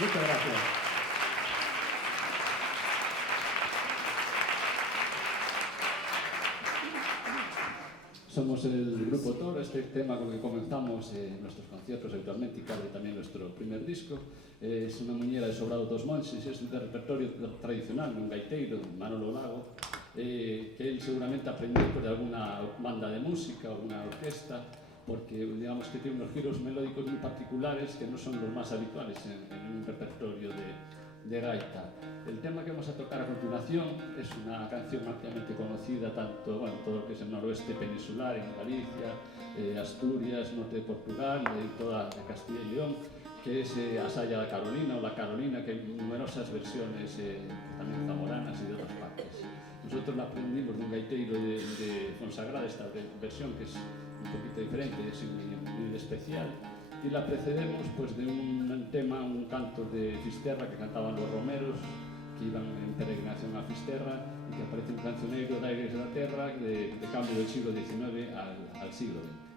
Muchas gracias. Somos el Grupo Toro. Este tema con el que comenzamos nuestros conciertos habitualmente y cabe también nuestro primer disco. Es una muñeira de Sobrado dos Monxes, es de repertorio tradicional de un gaiteiro, Manolo Lago, que él seguramente aprendió de alguna banda de música o una orquesta, porque digamos que tiene unos giros melódicos muy particulares que no son los más habituales en un repertorio de gaita. El tema que vamos a tocar a continuación es una canción ampliamente conocida tanto, bueno, todo lo que es el noroeste peninsular, en Galicia, Asturias, norte de Portugal y toda Castilla y León, que es A Saya da Carolina o La Carolina, que hay numerosas versiones también zamoranas y de otras partes. Nosotros la aprendimos de un gaiteiro de Fonsagrada, esta versión que es un poquito diferente, es muy especial, y la precedemos pues, de un tema, un canto de Fisterra que cantaban los romeros que iban en peregrinación a Fisterra y que aparece un cancioneiro da Igrexa da Terra de cambio del siglo XIX al siglo XX.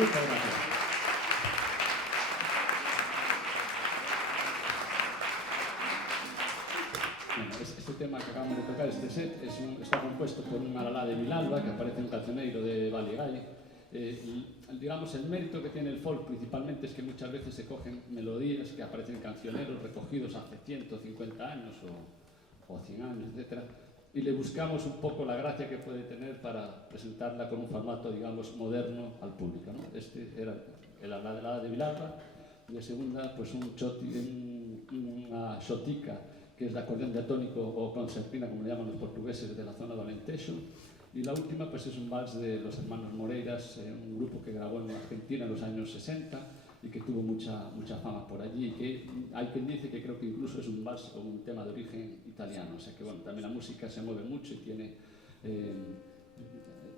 Muchas gracias. Bueno, este tema que acabamos de tocar, este set, está compuesto por un alalá de Vilalba, que aparece en un cancioneiro de Baligay. Digamos, el mérito que tiene el folk principalmente es que muchas veces se cogen melodías que aparecen en cancioneros recogidos hace 150 años o 100 años, etc. Y le buscamos un poco la gracia que puede tener para presentarla con un formato, digamos, moderno al público, ¿no? Este era el alalá de Vilalba, y de segunda, pues una xotica, que es de acordeón diatónico o concertina, como le llaman los portugueses de la zona de Alentejo. Y la última pues es un vals de los hermanos Moreiras, un grupo que grabó en Argentina en los años 60 y que tuvo mucha fama por allí, y que hay quien dice que creo que incluso es un vals con un tema de origen italiano. O sea que bueno, también la música se mueve mucho y tiene,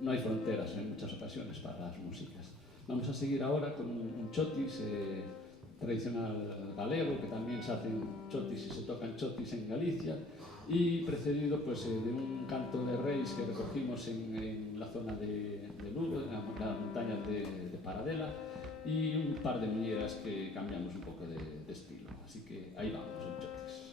no hay fronteras en muchas ocasiones para las músicas. Vamos a seguir ahora con un chotis tradicional galego, que también se hacen chotis y se tocan chotis en Galicia, y precedido pues, de un canto de reis que recogimos en la zona de Lugo, en las montañas de Paradela, y un par de muñeras que cambiamos un poco de estilo. Así que ahí vamos, el chotis.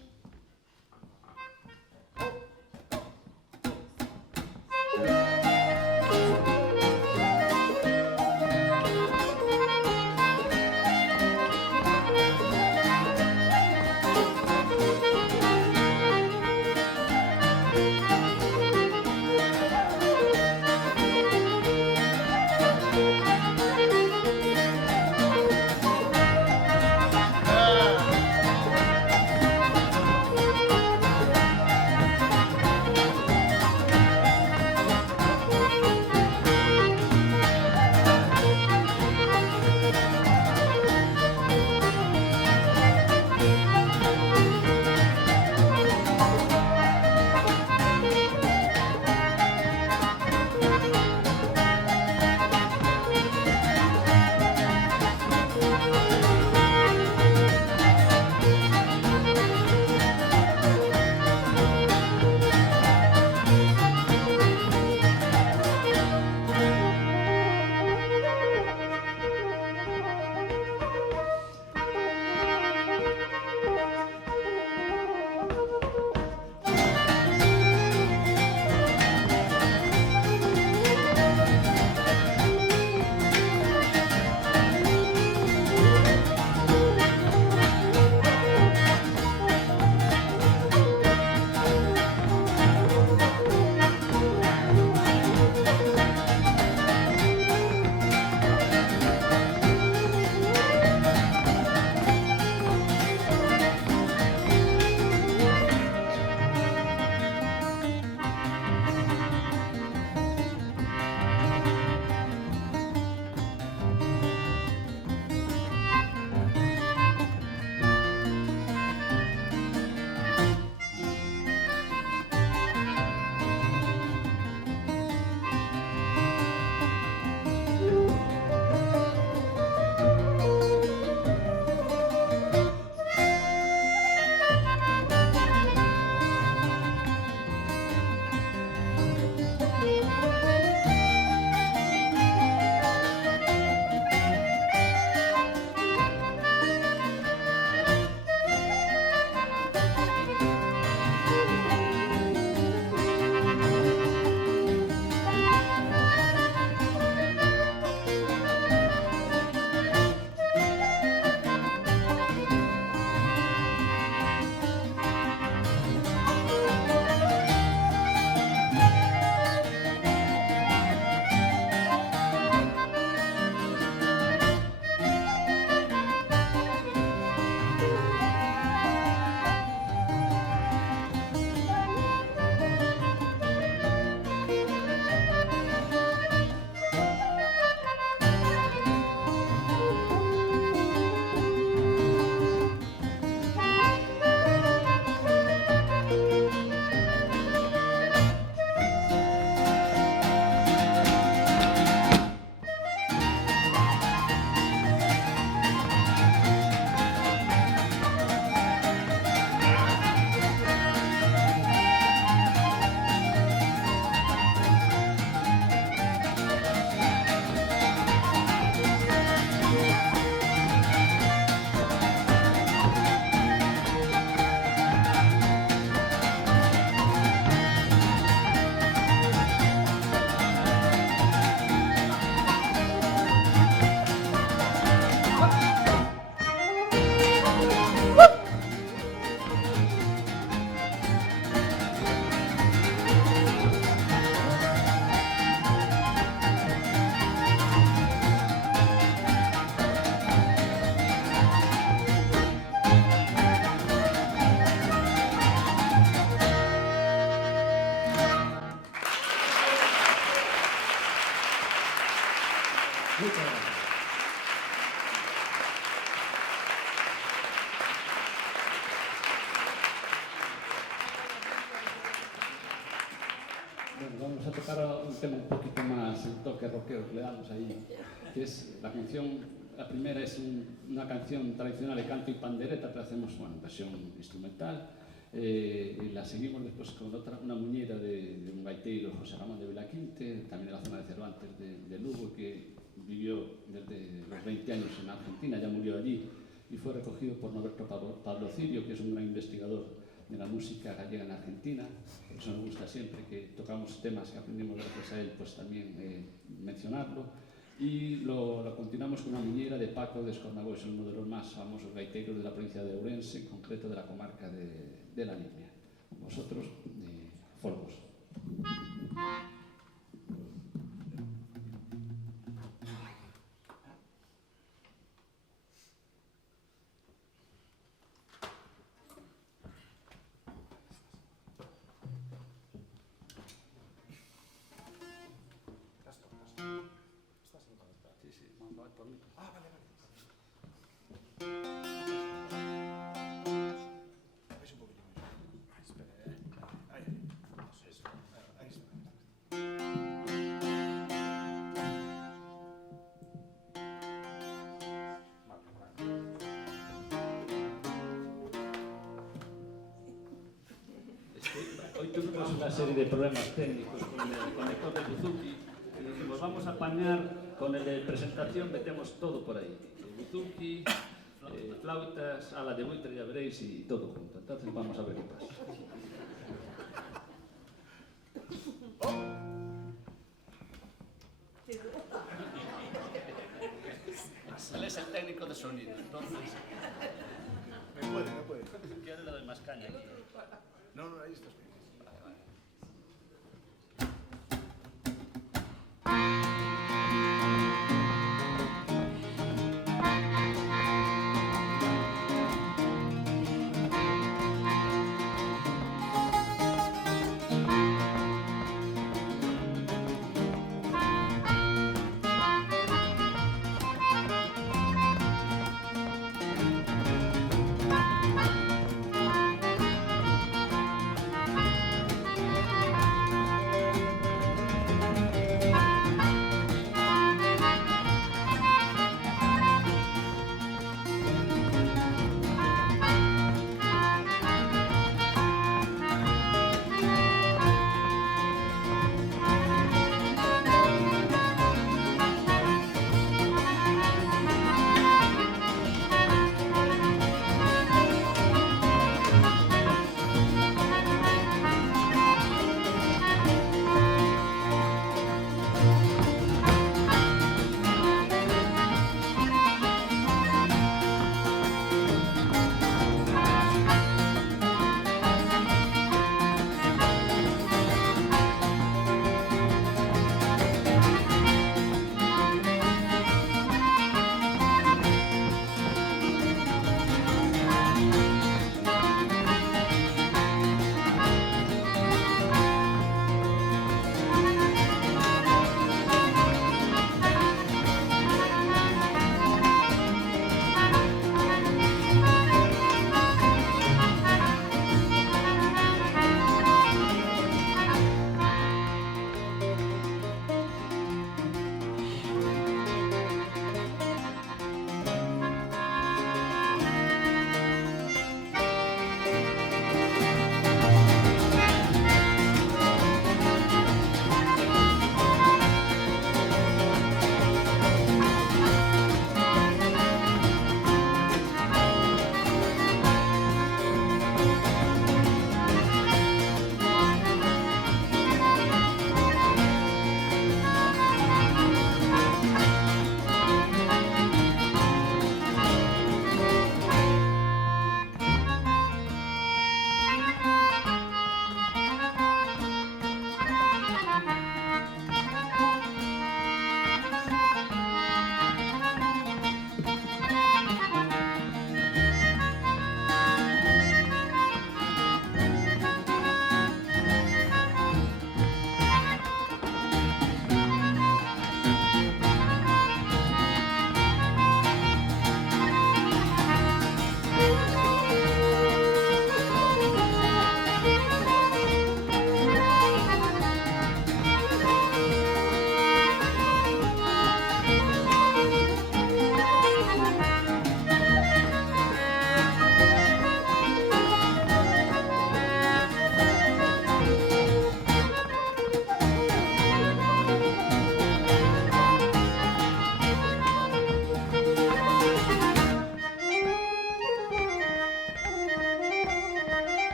a tocar un tema un poquito más, el toque rockero que le damos ahí, que es la canción, la primera es una canción tradicional de canto y pandereta, que hacemos, bueno, versión instrumental, y la seguimos después con otra, una muñeira de un gaiteiro, José Ramón de Vilaquinte, también de la zona de Cervantes de Lugo, que vivió desde los 20 años en Argentina, ya murió allí, y fue recogido por Norberto Pablo Cirio, que es un gran investigador de la música gallega en Argentina. Por eso nos gusta siempre que tocamos temas que aprendimos gracias a él, pues también mencionarlo. Y lo continuamos con una muñeira de Paco de Escornagó, es uno de los más famosos gaiteros de la provincia de Ourense, en concreto de la comarca de La Limia. Vosotros, Folgos. Hoy tuvimos una serie de problemas técnicos con el conector de Buzuki y dijimos, vamos a apañar con el de presentación, metemos todo por ahí. Buzuki, flautas, ala de buitre, ya veréis, y todo junto. Entonces vamos a ver qué pasa. Él es el técnico de sonido, entonces... No puede. Yo le doy más caña aquí. No, ahí estás bien.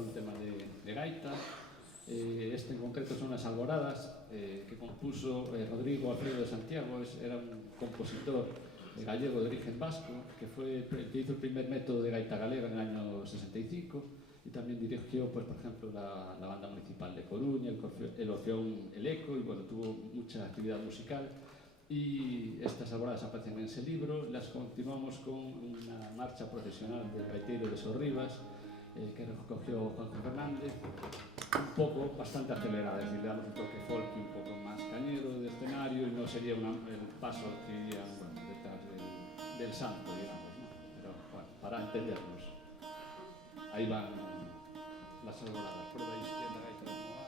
tocar un tema de gaita. Este en concreto son As Alboradas, que compuso Rodrigo Alfredo de Santiago. Era un compositor gallego de origen vasco, que hizo el primer método de gaita galega en el año 65, y también dirigió, pues, por ejemplo, la banda municipal de Coruña, el Orfeón El Eco, y bueno, tuvo mucha actividad musical. Y estas alboradas aparecen en ese libro. Las continuamos con una marcha profesional del gaiteiro de Sorribas, que recogió Juanjo Fernández, un poco bastante acelerada, es decir, le damos un toque folk un poco más cañero de escenario, y no sería el paso que iría, bueno, detrás del santo, digamos, ¿no? Pero bueno, para entendernos, ahí van las alboradas. Prueba ahí izquierda, gaita, ¿cómo va?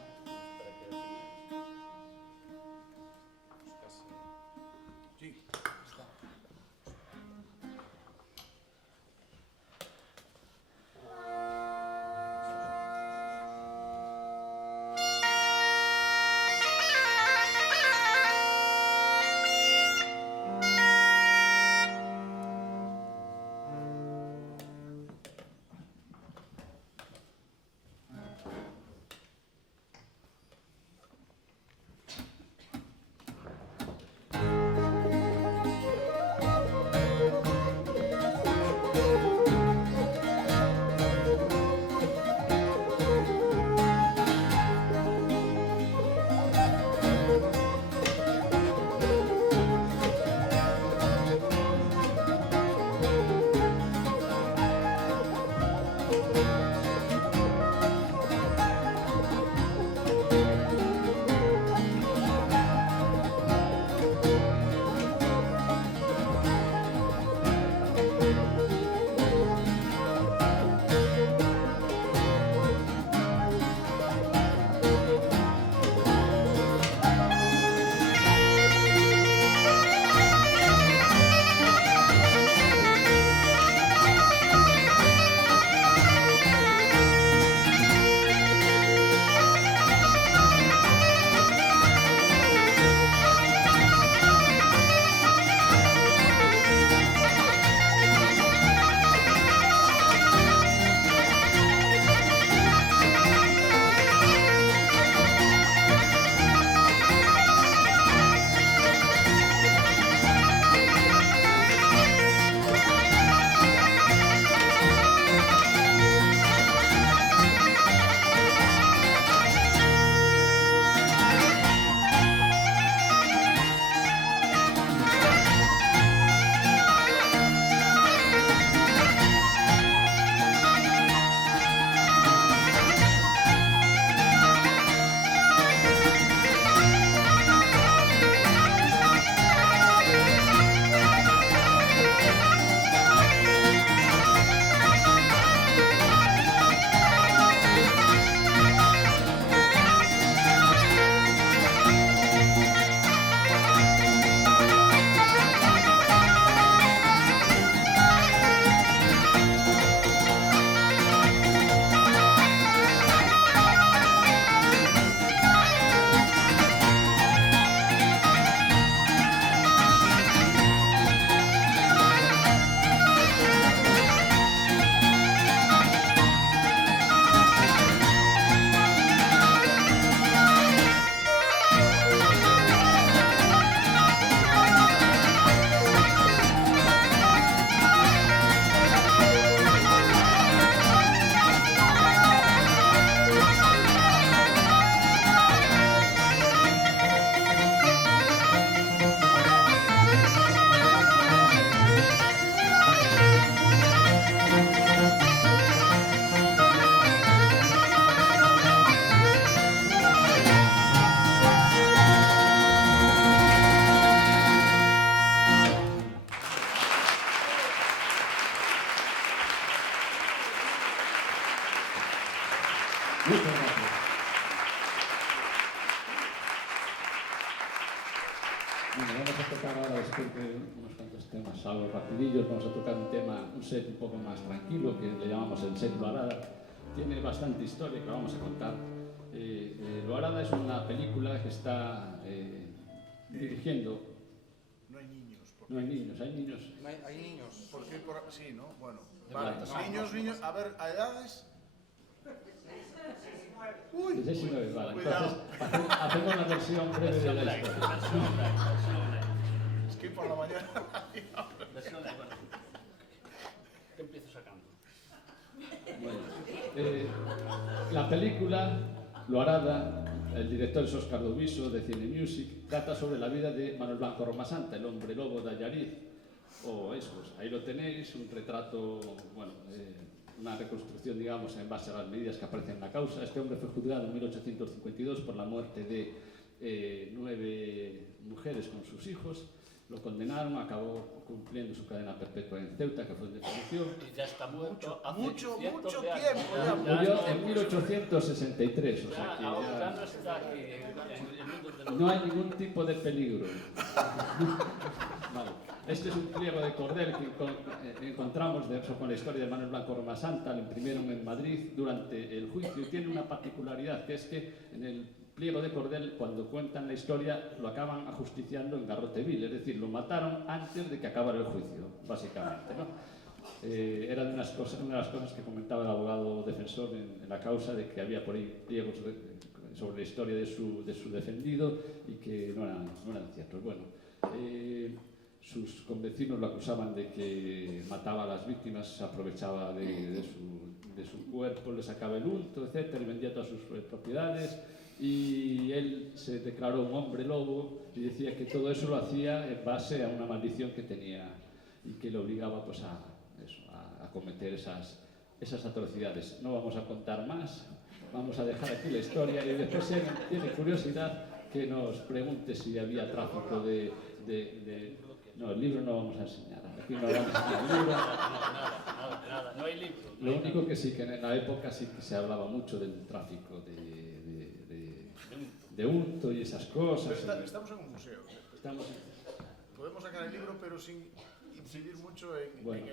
Espera que casi. Sí, está. Muchas gracias. Bueno, vamos a tocar ahora, después de unos cuantos temas algo rapidillos, vamos a tocar un set un poco más tranquilo, que le llamamos el set Loarada. Tiene bastante historia que vamos a contar. Loarada es una película que está dirigiendo. No hay niños. No hay niños, hay niños. Hay niños. ¿Por qué? Sí, ¿no? Bueno. De Vale. verdad, sí. Niños, a ver, ¿a edades? Uy, 19, vale. Cuidado. Entonces, hacemos la versión breve de la historia. es que por la mañana. ¿Qué empiezo sacando? Bueno, la película Loarada, el director es Óscar Doviso de Cine Music, trata sobre la vida de Manuel Blanco Romasanta, el hombre lobo de Allariz, o eso, pues, ahí lo tenéis, un retrato, bueno, una reconstrucción, digamos, en base a las medidas que aparecen en la causa. Este hombre fue juzgado en 1852 por la muerte de 9 mujeres con sus hijos. Lo condenaron, acabó cumpliendo su cadena perpetua en Ceuta, que fue donde falleció. Y ya está muerto hace Mucho cientos de años. tiempo ya. Murió en 1863, o sea que Ahora ya no está aquí en el mundo de los... no hay ningún tipo de peligro. Vale. Este es un pliego de cordel que encontramos con la historia de Manuel Blanco Romasanta. Lo imprimieron en Madrid durante el juicio y tiene una particularidad, que es que en el pliego de cordel, cuando cuentan la historia, lo acaban ajusticiando en garrote vil, es decir, lo mataron antes de que acabara el juicio, básicamente, ¿no? Era una de las cosas que comentaba el abogado defensor en la causa, de que había por ahí pliegos sobre la historia de su defendido y que no eran ciertos. Bueno, sus convecinos lo acusaban de que mataba a las víctimas, se aprovechaba de su cuerpo, le sacaba el unto, etc., y vendía todas sus propiedades. Y él se declaró un hombre lobo y decía que todo eso lo hacía en base a una maldición que tenía y que le obligaba, pues, a cometer esas atrocidades. No vamos a contar más, vamos a dejar aquí la historia y después, si alguien tiene curiosidad, que nos pregunte si había tráfico de... No, el libro no vamos a enseñar. Aquí no vamos a enseñar el libro. Nada, no hay libro. Lo único que sí, que en la época sí que se hablaba mucho del tráfico de unto y esas cosas. Estamos en un museo. Estamos... Podemos sacar el libro, pero sin incidir mucho en, Bueno,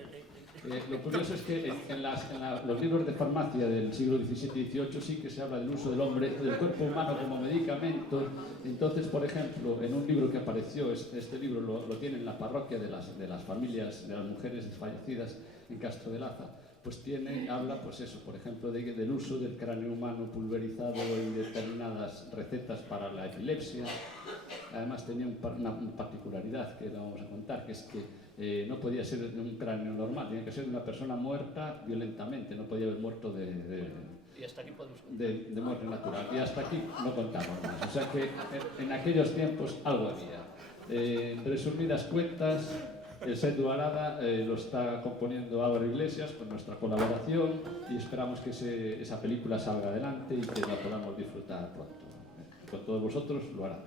en lo curioso es que en los libros de farmacia del siglo XVII y XVIII sí que se habla del uso del cuerpo humano como medicamento. Entonces, por ejemplo, en un libro que apareció, este libro lo tiene en la parroquia de las familias, de las mujeres desfallecidas en Castro de Laza, pues habla, pues eso, por ejemplo, del uso del cráneo humano pulverizado en determinadas recetas para la epilepsia. Además tenía una particularidad que la vamos a contar, que es que no podía ser un cráneo normal, tenía que ser de una persona muerta violentamente, no podía haber muerto Y hasta aquí podemos contar. de muerte natural. Y hasta aquí no contamos más. O sea que en aquellos tiempos algo había. En resumidas cuentas, el set de Loarada lo está componiendo Álvaro Iglesias con nuestra colaboración y esperamos que esa película salga adelante y que la podamos disfrutar pronto. Con todos vosotros, Loarada.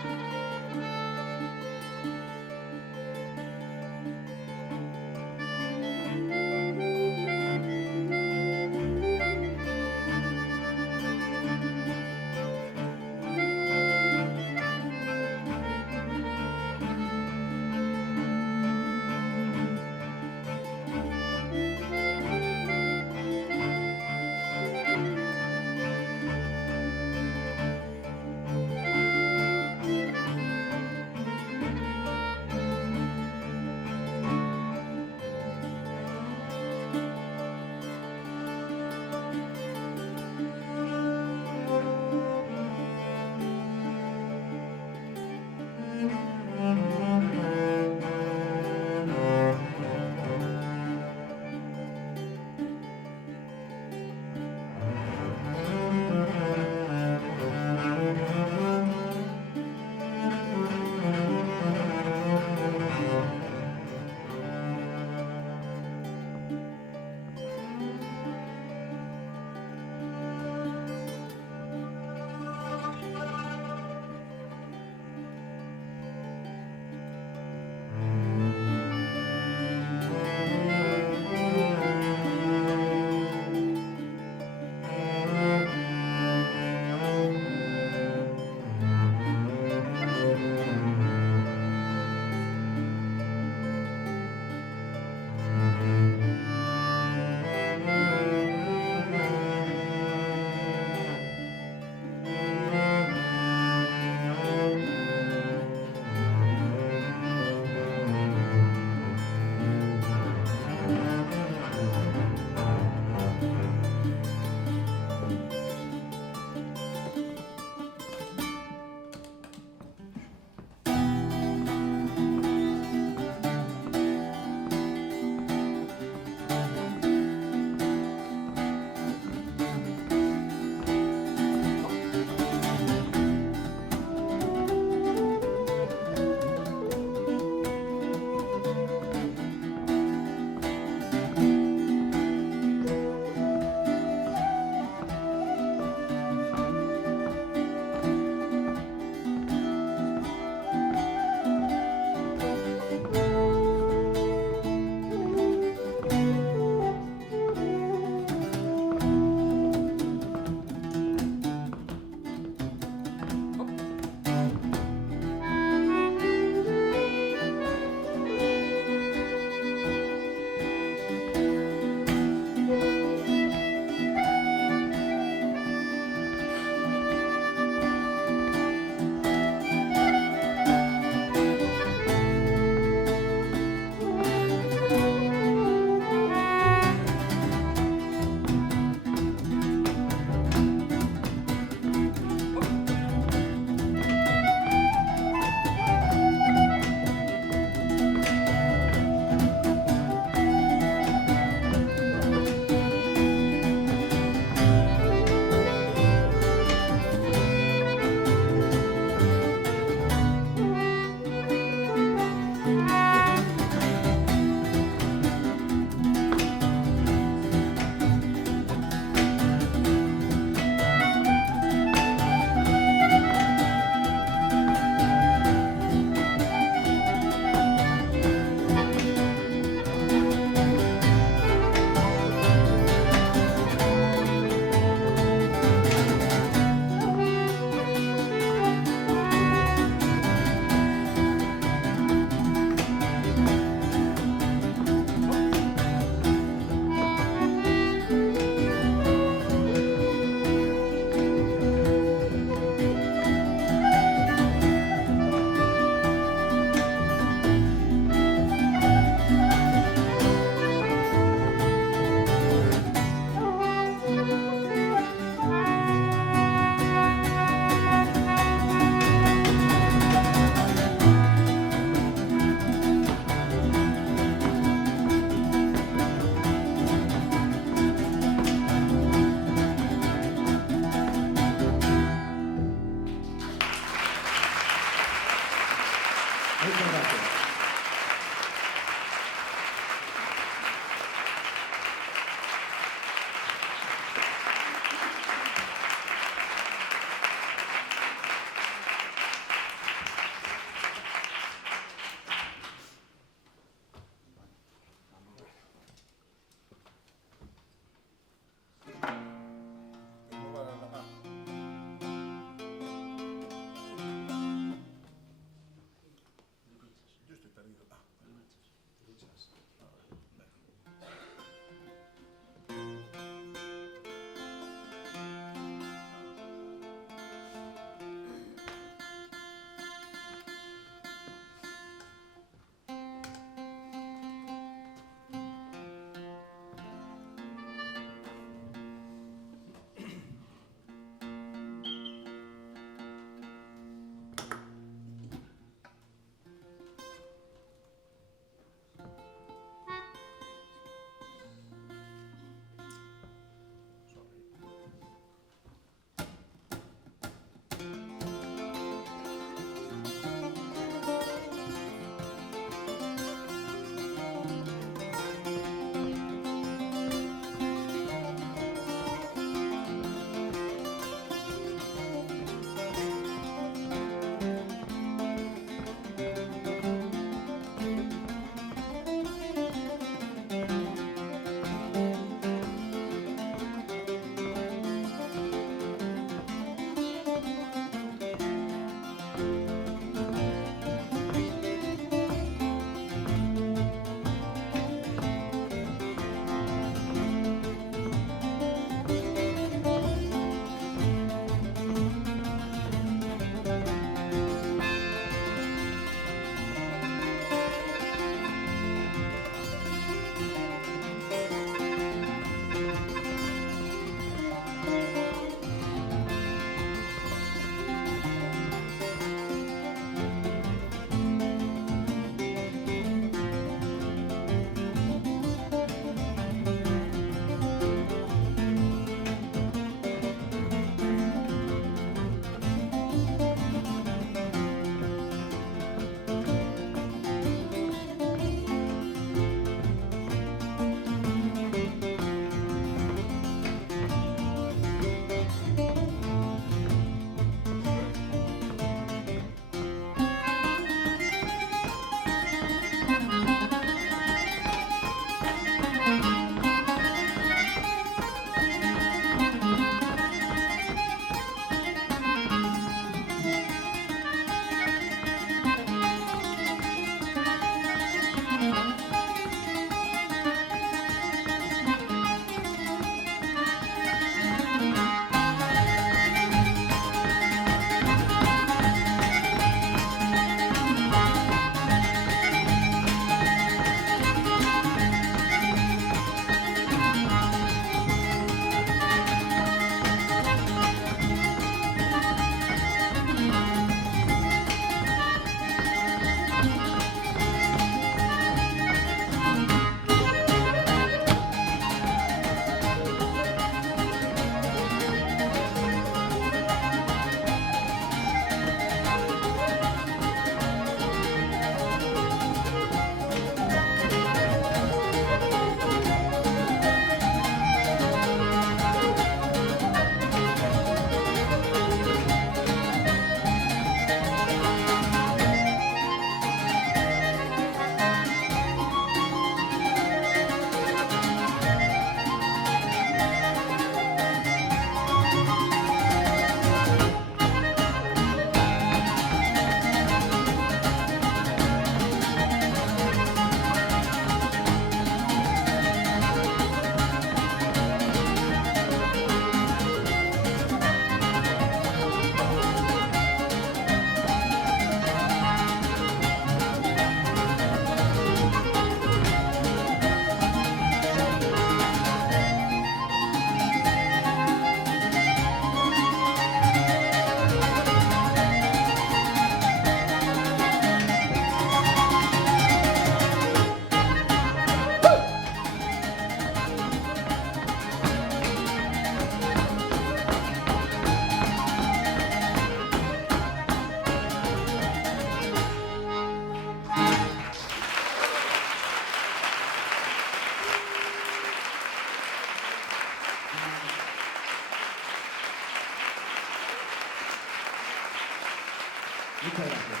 Muchas gracias.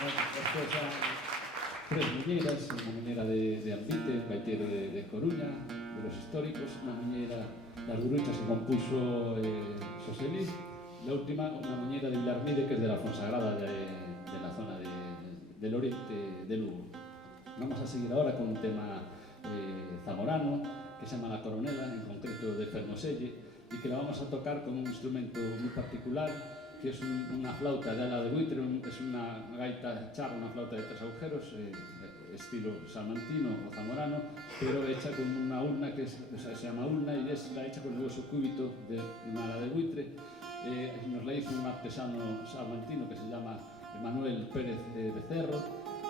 Bueno, despois a tres muñeiras, unha muñeira de Ambite, un gaiteiro de Coruña, de los históricos, unha muñeira das Gruchas que compuso Xosé Luis, e a última, unha muñeira de Villarmide, que es de la Fonsagrada, de la zona del oriente de Lugo. Vamos a seguir ahora con un tema zamorano, que se llama La Coronela, en concreto de Fermoselle, y que la vamos a tocar con un instrumento muy particular, que es una flauta de ala de buitre, es una gaita charra, una flauta de 3 agujeros, estilo salmantino o zamorano, pero hecha con una urna que se llama urna, y es la hecha con el hueso cúbito de una ala de buitre. Nos la hizo un artesano salmantino que se llama Manuel Pérez Becerro,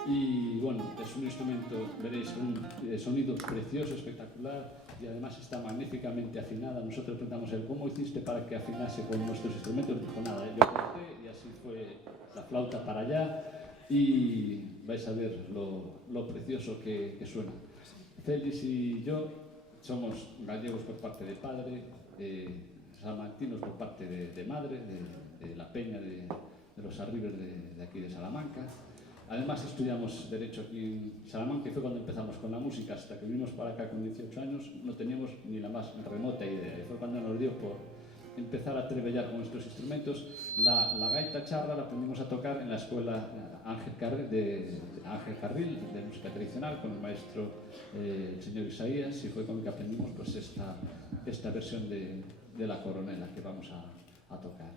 y bueno, es un instrumento, veréis, un sonido precioso, espectacular, y además está magníficamente afinada. Nosotros preguntamos el cómo hiciste para que afinase con nuestros instrumentos. Dijo nada, yo corté y así fue la flauta para allá, y vais a ver lo precioso que suena. Félix y yo somos gallegos por parte de padre, salmantinos por parte de madre, de la peña de los Arribes de aquí de Salamanca. Además estudiamos Derecho aquí en Salamanca, y fue cuando empezamos con la música. Hasta que vinimos para acá con 18 años no teníamos ni la más remota idea, y fue cuando nos dio por empezar a trebellar con estos instrumentos. La gaita charra la aprendimos a tocar en la escuela Ángel Carril de música tradicional, con el maestro el señor Isaías, y fue con el que aprendimos pues esta versión de La Coronela que vamos a tocar.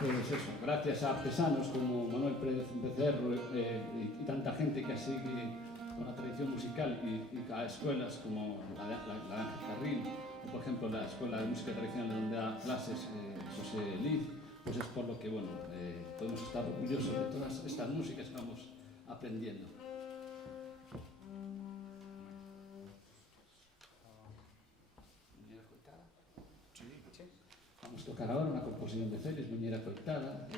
Pues eso, gracias a artesanos como Manuel Pérez Becerro y tanta gente que sigue con la tradición musical, y a escuelas como la de Ángel Carril, o por ejemplo la Escuela de Música Tradicional donde da clases José Liz, pues es por lo que bueno, podemos estar orgullosos de todas estas músicas que vamos aprendiendo. Vamos a tocar ahora una composición de Félix, Muñeira Coitada,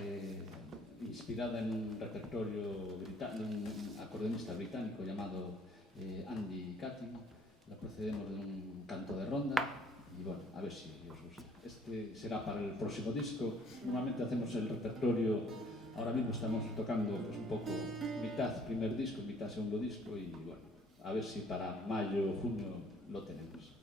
inspirada en un repertorio británico, un acordeonista británico llamado Andy Cutting. La procedemos de un canto de ronda, y bueno, a ver si os gusta. Este será para el próximo disco. Normalmente hacemos el repertorio ahora mismo estamos tocando pues, un poco mitad primer disco, mitad segundo disco y bueno, a ver si para mayo o junio lo tenemos.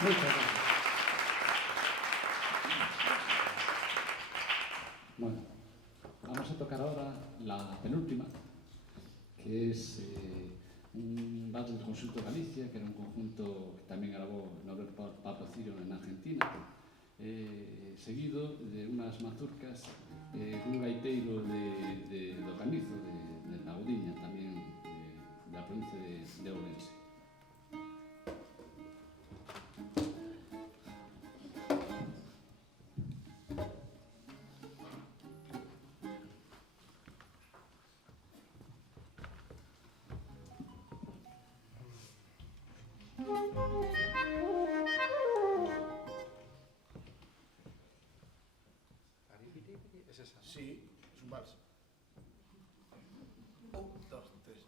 Muchas gracias. Bueno, vamos a tocar ahora la penúltima, que es un vals del Consulto Galicia, que era un conjunto que también grabó Norbert Pablo Ciro en Argentina, seguido de unas mazurcas dun gaiteiro do Canizo, de Naudiña, tamén da provincia de Ourense. ¿Es esa? Sí, es un vals. 1, 2, 3.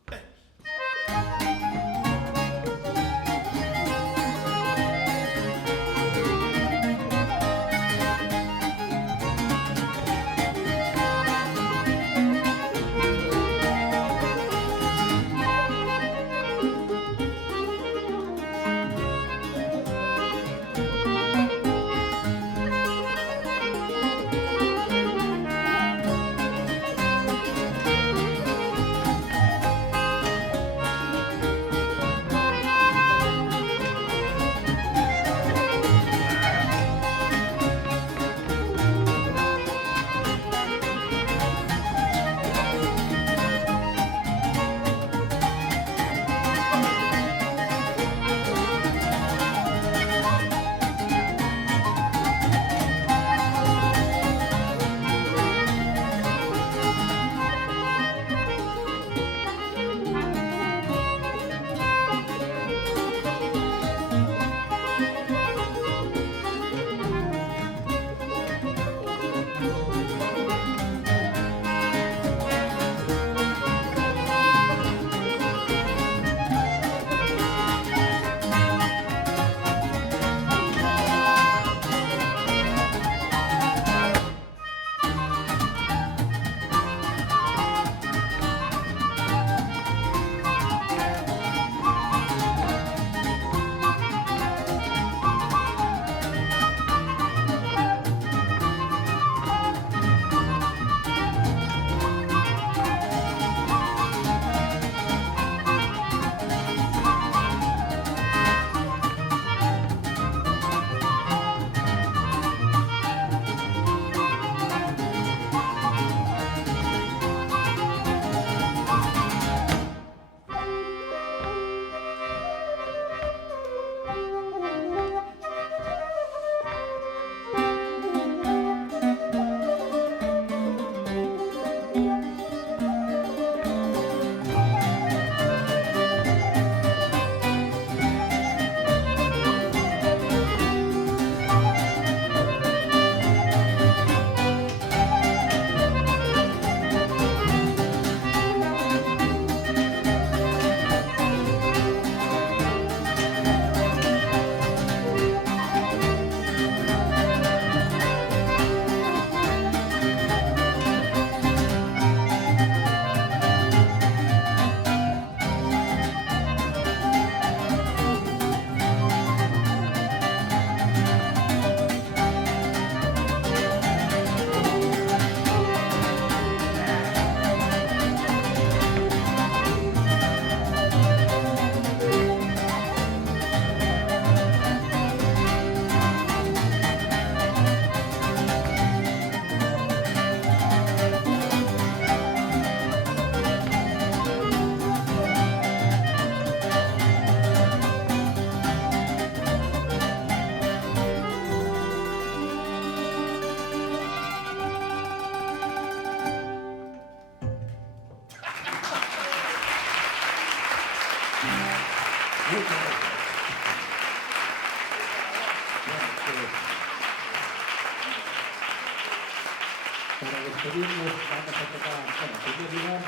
Para despedirnos, vamos a tocar, bueno, en primer lugar,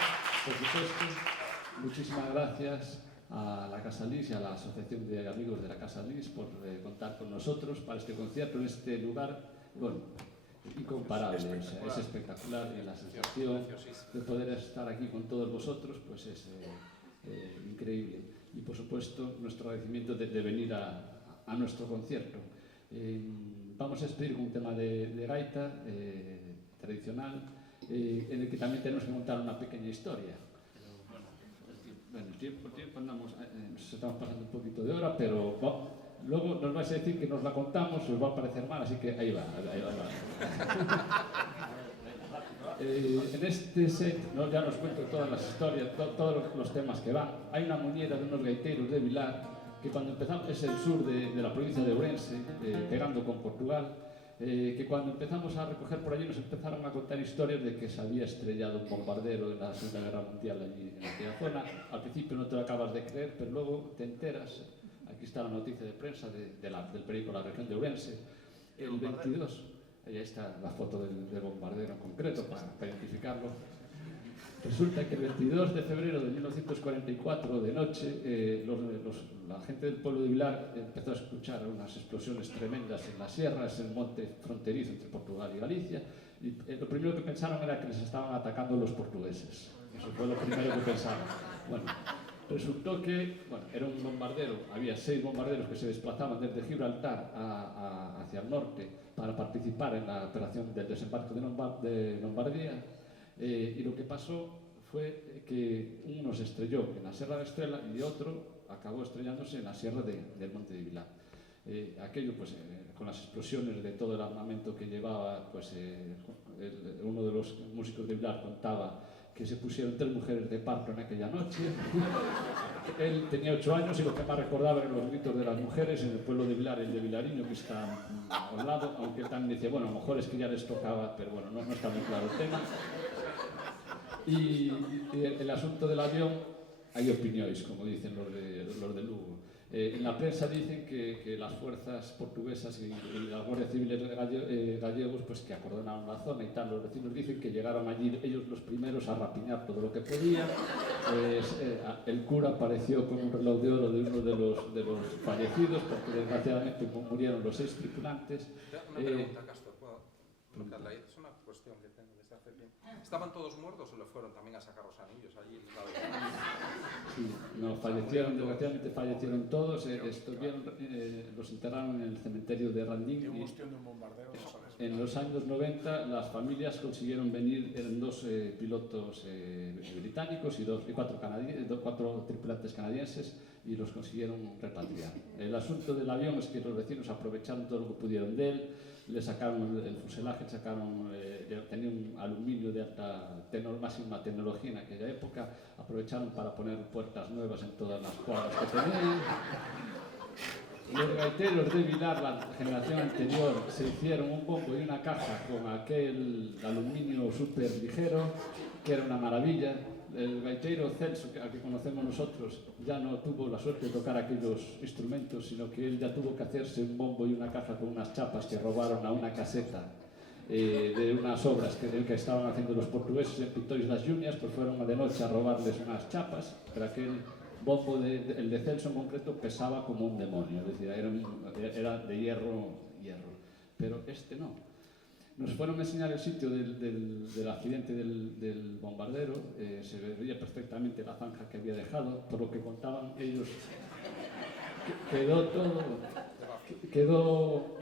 por supuesto, muchísimas gracias a la Casa Lis y a la Asociación de Amigos de la Casa Lis por contar con nosotros para este concierto en este lugar, bueno, incomparable, es espectacular y la sensación de poder estar aquí con todos vosotros pues es increíble. Y por supuesto, nuestro agradecimiento de venir a nuestro concierto. Vamos a despedir con un tema de gaita tradicional, en el que también tenemos que contar una pequeña historia. Bueno, el tiempo andamos, nos estamos pasando un poquito de hora, pero Luego nos vais a decir que nos la contamos, os va a parecer mal, así que ahí va. En este set, ¿no? Ya nos cuento todas las historias, todos los temas que van. Hay una muñeira de unos gaiteiros de Vilar, que cuando empezamos, es el sur de la provincia de Ourense, pegando con Portugal, que cuando empezamos a recoger por allí nos empezaron a contar historias de que se había estrellado un bombardero en la Segunda Guerra Mundial allí en aquella zona. Al principio no te lo acabas de creer, pero luego te enteras. Aquí está la noticia de prensa del periódico La Región de Ourense. El 22, ahí está la foto del bombardero en concreto para identificarlo. Resulta que el 22 de febrero de 1944, de noche, la gente del pueblo de Vilar empezó a escuchar unas explosiones tremendas en las sierras, en el monte fronterizo entre Portugal y Galicia, y lo primero que pensaron era que les estaban atacando los portugueses. Eso fue lo primero que pensaron. Bueno, resultó que era un bombardero, había 6 bombarderos que se desplazaban desde Gibraltar hacia el norte para participar en la operación del desembarco de Lombardía. Y lo que pasó fue que uno se estrelló en la Sierra de Estrela y otro acabó estrellándose en la Sierra del Monte de Vilar. Aquello, pues, con las explosiones de todo el armamento que llevaba, pues, uno de los músicos de Vilar contaba que se pusieron 3 mujeres de parto en aquella noche. Él tenía 8 años y lo que más recordaba eran los gritos de las mujeres en el pueblo de Vilar, el de Vilariño, que está al lado, aunque él también decía, bueno, a lo mejor es que ya les tocaba, pero bueno, no está muy claro el tema. Y el asunto del avión, hay opiniones, como dicen los de Lugo. En la prensa dicen que las fuerzas portuguesas y las guardias civiles gallegos, pues, que acordonaron la zona y tal, los vecinos dicen que llegaron allí ellos los primeros a rapiñar todo lo que podían. El cura apareció con un reloj de oro de uno de los fallecidos, porque desgraciadamente murieron los 6 tripulantes. Una pregunta, Castor, ¿puedo preguntarla? Es una cuestión que tengo desde hace tiempo. ¿Estaban todos muertos o le fueron también a sacar los anillos allí? Sí, no, fallecieron, desgraciadamente fallecieron todos, los enterraron en el cementerio de Randín. En los años 90 las familias consiguieron venir, eran 2 pilotos británicos y 4 tripulantes canadienses, y los consiguieron repatriar. El asunto del avión es que los vecinos aprovecharon todo lo que pudieron de él, le sacaron el fuselaje, tenía un aluminio de máxima tecnología en aquella época, aprovecharon para poner puertas nuevas en todas las cuadras que tenían. Los gaiteros de Vilar, la generación anterior, se hicieron un bombo y una caja con aquel aluminio súper ligero, que era una maravilla. El gaitero Celso, al que conocemos nosotros, ya no tuvo la suerte de tocar aquellos instrumentos, sino que él ya tuvo que hacerse un bombo y una caja con unas chapas que robaron a una caseta de unas obras que estaban haciendo los portugueses en Pintores das Junias, pues fueron de noche a robarles unas chapas, pero aquel bombo, el de Celso en concreto, pesaba como un demonio, es decir, era de hierro, pero este no. Nos fueron a enseñar el sitio del accidente del bombardero, se veía perfectamente la zanja que había dejado, por lo que contaban ellos, quedó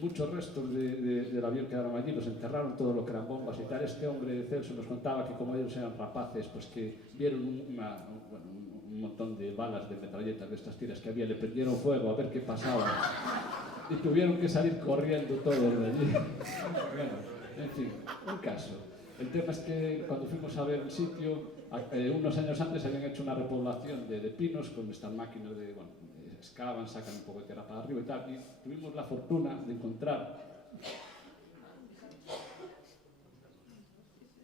muchos restos del avión que quedaron allí, los enterraron, todo lo que eran bombas y tal. Este hombre de Celso nos contaba que como ellos eran rapaces, pues que vieron un montón de balas de metralletas de estas tiras que había, le prendieron fuego a ver qué pasaba y tuvieron que salir corriendo todos de allí. Bueno, en fin, un caso. El tema es que cuando fuimos a ver el sitio, unos años antes habían hecho una repoblación de pinos con estas máquinas de, excavan, sacan un poco de tierra para arriba y tal, y tuvimos la fortuna de encontrar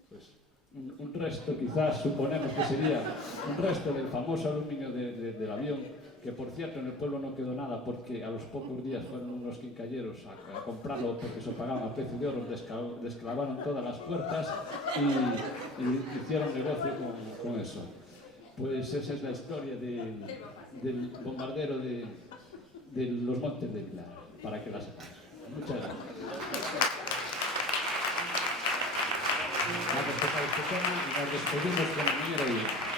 pues, un resto, quizás suponemos que sería un resto del famoso aluminio del avión, que por cierto en el pueblo no quedó nada porque a los pocos días fueron unos quincalleros a comprarlo porque se pagaban a precio de oro, desclavaron todas las puertas y hicieron negocio con eso. Pues esa es la historia del bombardero de los Montes de Vilar, para que la sepan. Muchas gracias. Vamos a tocar este tema y nos despedimos con la muñeira.